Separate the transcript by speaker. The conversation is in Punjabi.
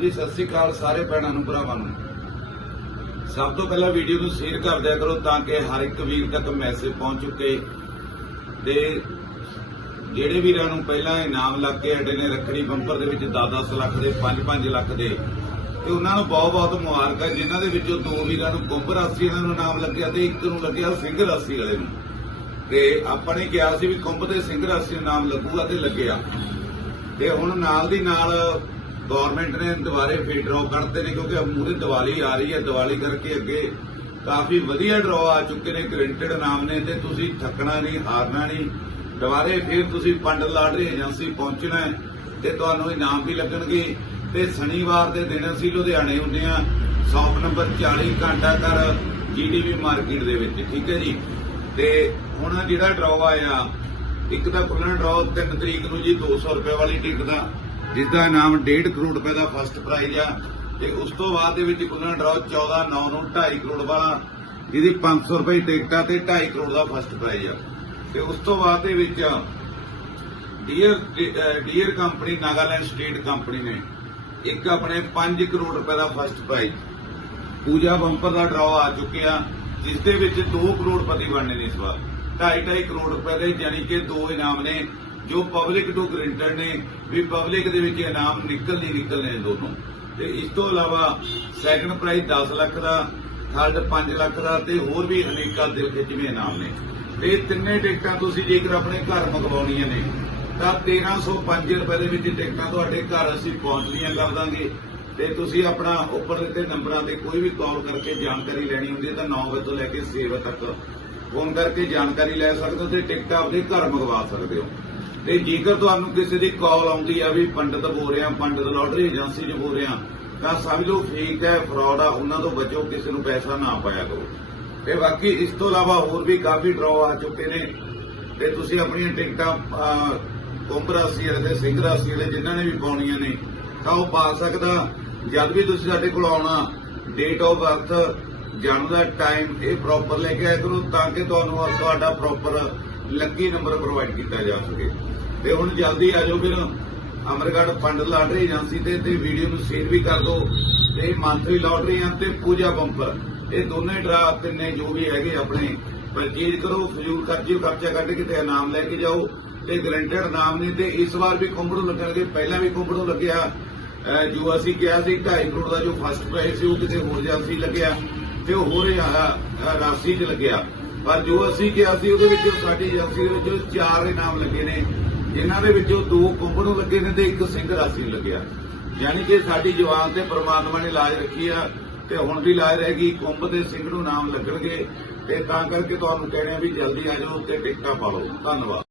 Speaker 1: ਹਾਂਜੀ, ਸਤਿ ਸ੍ਰੀ ਅਕਾਲ ਸਾਰੇ ਭੈਣਾਂ ਨੂੰ, ਭਰਾਵਾਂ ਨੂੰ। ਸਭ ਤੋਂ ਪਹਿਲਾਂ ਵੀਡੀਓ ਨੂੰ ਸ਼ੇਅਰ ਕਰ ਦਿਆ ਕਰੋ ਤਾਂ ਕਿ ਹਰ ਇੱਕ ਵੀਰ ਤੱਕ ਮੈਸੇਜ ਪਹੁੰਚ ਚੁੱਕੇ। ਤੇ ਜਿਹੜੇ ਵੀਰਾਂ ਨੂੰ ਪਹਿਲਾਂ ਇਨਾਮ ਲੱਗ ਕੇ ਅੱਡੇ ਨੇ ਰੱਖੜੀ ਬੰਪਰ ਦੇ ਵਿੱਚ 10-10 ਲੱਖ ਦੇ 5-5 ਲੱਖ ਦੇ, ਤੇ ਉਹਨਾਂ ਨੂੰ ਬਹੁਤ-ਬਹੁਤ ਮੁਬਾਰਕਾਂ, ਜਿਨ੍ਹਾਂ ਦੇ ਵਿੱਚੋਂ ਦੋ ਵੀਰਾਂ ਨੂੰ ਕੁੰਭ ਰਾਸ਼ੀ ਇਹਨਾਂ ਨੂੰ ਨਾਮ ਲੱਗਿਆ ਤੇ ਇੱਕ ਨੂੰ ਲੱਗਿਆ ਸਿੰਘ ਰਾਸ਼ੀ ਵਾਲੇ ਨੂੰ। ਤੇ ਆਪਾਂ ਨੇ ਕਿਹਾ ਸੀ ਵੀ ਕੁੰਭ ਤੇ ਸਿੰਘ ਰਾਸ਼ੀ ਨੂੰ ਨਾਮ ਲੱਗੂਗਾ ਤੇ ਲੱਗਿਆ। ਤੇ ਹੁਣ ਨਾਲ ਦੀ ਨਾਲ ਗਵਰਨਮੈਂਟ ਨੇ ਦੁਬਾਰੇ ਫੇਰ ਡਰਾਅ ਕਰਤੇ ਨੇ ਕਿਉਂਕਿ ਮੂਰੇ ਦੀਵਾਲੀ ਆ ਰਹੀ ਹੈ, ਦੀਵਾਲੀ ਕਰਕੇ ਅੱਗੇ ਕਾਫੀ ਵਧੀਆ ਡਰਾਅ ਆ ਚੁੱਕੇ ਨੇ ਗਰੰਟਡ ਨਾਮ ਨੇ ਤੇ ਤੁਸੀਂ ਥੱਕਣਾ ਨਹੀਂ, ਹਾਰਨਾ ਨਹੀਂ। ਦੁਬਾਰੇ ਫਿਰ ਤੁਸੀਂ ਪੰਡ ਲਾਟਰੀ ਏਜੰਸੀ ਪਹੁੰਚਣਾ ਤੇ ਤੁਹਾਨੂੰ ਇਨਾਮ ਵੀ ਲੱਗਣਗੇ। ਤੇ ਸ਼ਨੀਵਾਰ ਦੇ ਦਿਨ ਅਸੀਂ ਲੁਧਿਆਣੇ ਹੁੰਦੇ ਆ ਸੌਪ ਨੰਬਰ 40 ਘੰਟਾ ਘਰ ਜੀਡੀਵੀ ਮਾਰਕੀਟ ਦੇ ਵਿੱਚ, ਠੀਕ ਹੈ ਜੀ? ਤੇ ਹੁਣ ਜਿਹੜਾ ਡਰਾਅ ਆਇਆ, ਇੱਕ ਤਾਂ ਖੁੱਲਣਾ ਡਰਾਅ 3 ਤਰੀਕ ਨੂੰ ਜੀ 200 ਰੁਪਏ ਵਾਲੀ ਟਿਕਟ ਦਾ। ਜਿਸ ਦਾ ਇਨਾਮ 1.5 ਕਰੋੜ ਰੁਪਏ ਦਾ ਫਸਟ ਪ੍ਰਾਈਜ਼ ਆ। ਤੇ ਉਸ ਤੋਂ ਬਾਅਦ ਦੇ ਵਿੱਚ ਖੁੱਲਣ ਡਰਾਅ 14 9 ਨੂੰ 2.5 ਕਰੋੜ ਵਾਲਾ। ਜਿਹਦੀ 500 ਰੁਪਏ ਟਿਕਟ ਆ ਤੇ 2.5 ਕਰੋੜ ਦਾ ਫਸਟ ਪ੍ਰਾਈਜ਼ ਆ। ਤੇ ਉਸ ਤੋਂ ਬਾਅਦ ਦੇ ਵਿੱਚ dear dear company Nagaland state company ਨੇ ਇੱਕ ਆਪਣੇ 5 ਕਰੋੜ ਰੁਪਏ ਦਾ ਫਸਟ ਪ੍ਰਾਈਜ਼ ਪੂਜਾ ਬੰਪਰ ਦਾ ਡਰਾਅ ਆ ਚੁੱਕਿਆ ਜਿਸ ਦੇ ਵਿੱਚ 2 ਕਰੋੜਪਤੀ ਬਣਨੇ ਨੇ ਇਸ ਵਾਰ। 2.5 ਕਰੋੜ ਰੁਪਏ ਦੇ ਯਾਨੀ ਕਿ ਦੋ ਇਨਾਮ ਨੇ। ਜੋ ਪਬਲਿਕ ਟੂ ਗਰੰਟਡ ਨੇ, ਵੀ ਪਬਲਿਕ ਦੇ ਵਿੱਚ ਇਨਾਮ ਨਿਕਲ ਨਹੀਂ ਨਿਕਲਨੇ ਨੇ ਦੋਨੋਂ। ਤੇ ਇਸ ਤੋਂ ਇਲਾਵਾ ਸੈਕੰਡ ਪ੍ਰਾਈਜ਼ 10 ਲੱਖ ਦਾ ਥਰਡ 5 ਲੱਖ ਦਾ ਤੇ ਹੋਰ ਵੀ ਅਨੇਕਾਂ ਦਿਲ ਖਿੱਚਵੇਂ ਇਨਾਮ ਨੇ। ਤੇ ਇਹ ਤਿੰਨੇ ਟਿਕਟਾਂ ਤੁਸੀਂ ਜੇਕਰ ਆਪਣੇ ਘਰ ਮੰਗਵਾਉਣੀਆਂ ਨੇ, ਤਾਂ 1305 ਰੁਪਏ ਦੇ ਵਿੱਚ ਟਿਕਟਾਂ ਤੁਹਾਡੇ ਘਰ ਅਸੀਂ ਪਹੁੰਚਣੀਆਂ ਕਰ ਦਾਂਗੇ। ਤੇ ਤੁਸੀਂ ਆਪਣਾ ਉੱਪਰ ਦਿੱਤੇ ਨੰਬਰਾਂ ਤੇ ਕੋਈ ਵੀ ਕਾਲ ਕਰਕੇ ਜਾਣਕਾਰੀ ਲੈਣੀ ਹੁੰਦੀ ਹੈ ਤਾਂ 9 ਵਜੇ ਤੋਂ ਲੈ ਕੇ 6 ਵਜੇ ਤੱਕ ਫੋਨ ਕਰਕੇ ਜਾਣਕਾਰੀ ਲੈ ਸਕਦੇ ਹੋ ਤੇ ਟਿਕਟ ਆਪਦੇ ਘਰ ਮੰਗਵਾ ਸਕਦੇ ਹੋ। ਤੇ ਜੇਕਰ ਤੁਹਾਨੂੰ ਕਿਸੇ ਦੀ ਕਾਲ ਆਉਂਦੀ ਆ ਵੀ ਪੰਡਤ ਬੋਲ ਰਿਹਾ ਪੰਡਤ ਲੋਟਰੀ ਏਜੰਸੀ 'ਚ ਬੋਲ ਰਿਹਾ ਤਾਂ ਸਮਝ ਲਓ ਫੇਕ ਹੈ ਫਰਾਡ ਆ ਉਹਨਾਂ ਤੋਂ ਬਚੋ ਕਿਸੇ ਨੂੰ ਪੈਸਾ ਨਾ ਪਾਇਆ ਕਰੋ। ਤੇ ਬਾਕੀ ਇਸ ਤੋਂ ਇਲਾਵਾ ਹੋਰ ਵੀ ਕਾਫੀ ਡਰਾਅ ਆ ਚੁੱਕੇ ਨੇ। ਤੇ ਤੁਸੀਂ ਆਪਣੀਆਂ ਟਿਕਟਾਂ ਅਹ, ਕੁੰਭ ਰਾਸ਼ੀ ਵਾਲੇ ਤੇ ਸਿੰਘ ਰਾਸ਼ੀ ਵਾਲੇ ਜਿਨ੍ਹਾਂ ਨੇ ਵੀ ਪਾਉਣੀਆਂ ਨੇ ਤਾਂ ਉਹ ਪਾ ਸਕਦਾ। ਜਦ ਵੀ ਤੁਸੀਂ ਸਾਡੇ ਕੋਲ ਆਉਣਾ ਡੇਟ ਆਫ ਬਰਥ ਜਨਮ ਦਾ ਟਾਈਮ ਇਹ ਪ੍ਰੋਪਰ ਲੈ ਕੇ ਆਇਆ ਕਰੋ ਤਾਂ ਕਿ ਤੁਹਾਨੂੰ ਤੁਹਾਡਾ ਪ੍ਰੋਪਰ ਲੱਕੀ ਨੰਬਰ ਪ੍ਰੋਵਾਈਡ ਕੀਤਾ ਜਾ ਸਕੇ। ਤੇ ਹੁਣ ਜਲਦੀ ਆ ਜਾਓ ਫਿਰ। ਅਮਰਗੜ੍ਹ ਫੰਡ ਲਾਟਰੀ ਏਜੰਸੀ ਤੇ ਤੇ ਵੀਡੀਓ ਨੂੰ ਸ਼ੇਅਰ ਵੀ ਕਰ ਦਿਓ ਤੇ ਮੰਥਲੀ ਲਾਟਰੀਆਂ ਤੇ ਪੂਜਾ ਬੰਪਰ ਇਹ ਦੋਨੇ ਡਰਾ ਤਿੰਨੇ ਜੋ ਵੀ ਹੈਗੇ ਆਪਣੇ, ਪਰਚੇਜ ਕਰੋ, ਫਜ਼ੂਲ ਖਰਚੀ, ਖਰਚਾ ਕੱਢ ਕੇ ਤੇ ਇਨਾਮ ਲੈ ਕੇ ਜਾਓ। ਤੇ ਗਰੰਟਡ ਇਨਾਮ ਨੇ ਤੇ ਇਸ ਵਾਰ ਵੀ ਕੁੰਭੜੂ ਲੱਗਣਗੇ। ਪਹਿਲਾਂ ਵੀ ਕੁੰਭੜੂ ਲੱਗਿਆ। ਜੋ ਅਸੀਂ ਕਿਹਾ ਸੀ 2.5 ਕਰੋੜ ਦਾ ਜੋ ਫਸਟ ਪ੍ਰਾਈਜ਼ ਸੀ, ਉਹ ਕਿਤੇ ਹੋਰ ਏਜੰਸੀ ਲੱਗਿਆ। ਤੇ ਉਹ ਹੋਰ ਰਾਸ਼ੀ 'ਚ ਲੱਗਿਆ। ਪਰ ਜੋ ਅਸੀਂ ਕਿਹਾ ਸੀ, ਉਹਦੇ ਵਿੱਚੋਂ ਸਾਡੀ ਏਜੰਸੀ ਦੇ ਵਿੱਚ ਚਾਰ ਇਨਾਮ ਲੱਗੇ ਨੇ। ਜਿਨ੍ਹਾਂ ਦੇ ਵਿੱਚੋਂ ਦੋ ਕੁੰਭ ਨੂੰ ਲੱਗੇ ਨੇ ਤੇ ਇੱਕ ਸਿੰਘ ਰਾਸ਼ੀ ਲੱਗਿਆ। ਯਾਨੀ ਕਿ ਸਾਡੀ ਜਵਾਨ ਤੇ ਪਰਮਾਤਮਾ ਨੇ ਲਾਜ ਰੱਖੀ ਆ ਤੇ ਹੁਣ ਵੀ ਲਾਜ ਰਹੇਗੀ ਕੁੰਭ ਤੇ ਸਿੰਘ ਨੂੰ ਨਾਮ ਲੱਗਣਗੇ। ਤੇ ਤਾਂ ਕਰਕੇ ਤੁਹਾਨੂੰ ਕਹਿਣੇ ਵੀ ਜਲਦੀ ਆ ਜਾਓ ਤੇ ਟਿਕਟਾਂ ਪਾ ਲਓ। ਧੰਨਵਾਦ।